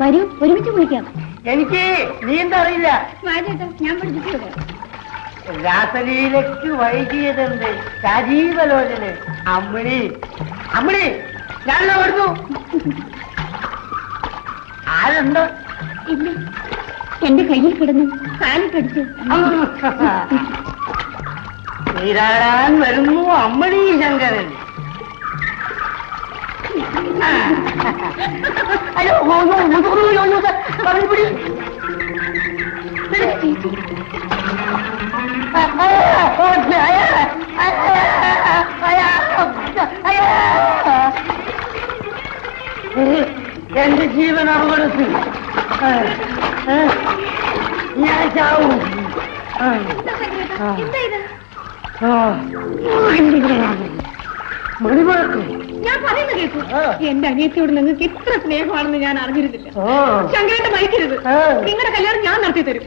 വരൂ, ഒരുമിച്ച് കുളിക്കാം. എനിക്ക് നീന്താ അറിയില്ല. ഞാൻ പഠിപ്പിച്ചു. രാസലീലയ്ക്ക് വൈകിയതുണ്ട് ശരീരലോചന്. അമ്മിണി അമ്മിണി ഞാനല്ലോ വരുന്നു. ആരുണ്ട്? ഇല്ല, എന്റെ കയ്യിൽ കിടന്നു കാലിൽ കടിച്ചു. നീരാടാൻ വരുന്നു അമ്മിണി ശങ്കരൻ. അയ്യോ പറഞ്ഞിപ്പിടി. എന്റെ ജീവൻ അപകടത്തിൽ. ഞാൻ ചാവും. മണിമുഴക്കും. ഞാൻ പറയുന്നത് കേൾക്കൂ. എന്റെ അനിയത്തിയോട് നിങ്ങൾക്ക് ഇത്ര സ്നേഹമാണെന്ന് ഞാൻ അറിഞ്ഞിരുന്നില്ല. ശങ്കരന്റെ മരിക്കരുത്. നിങ്ങളുടെ കല്യാണം ഞാൻ നടത്തി തരും.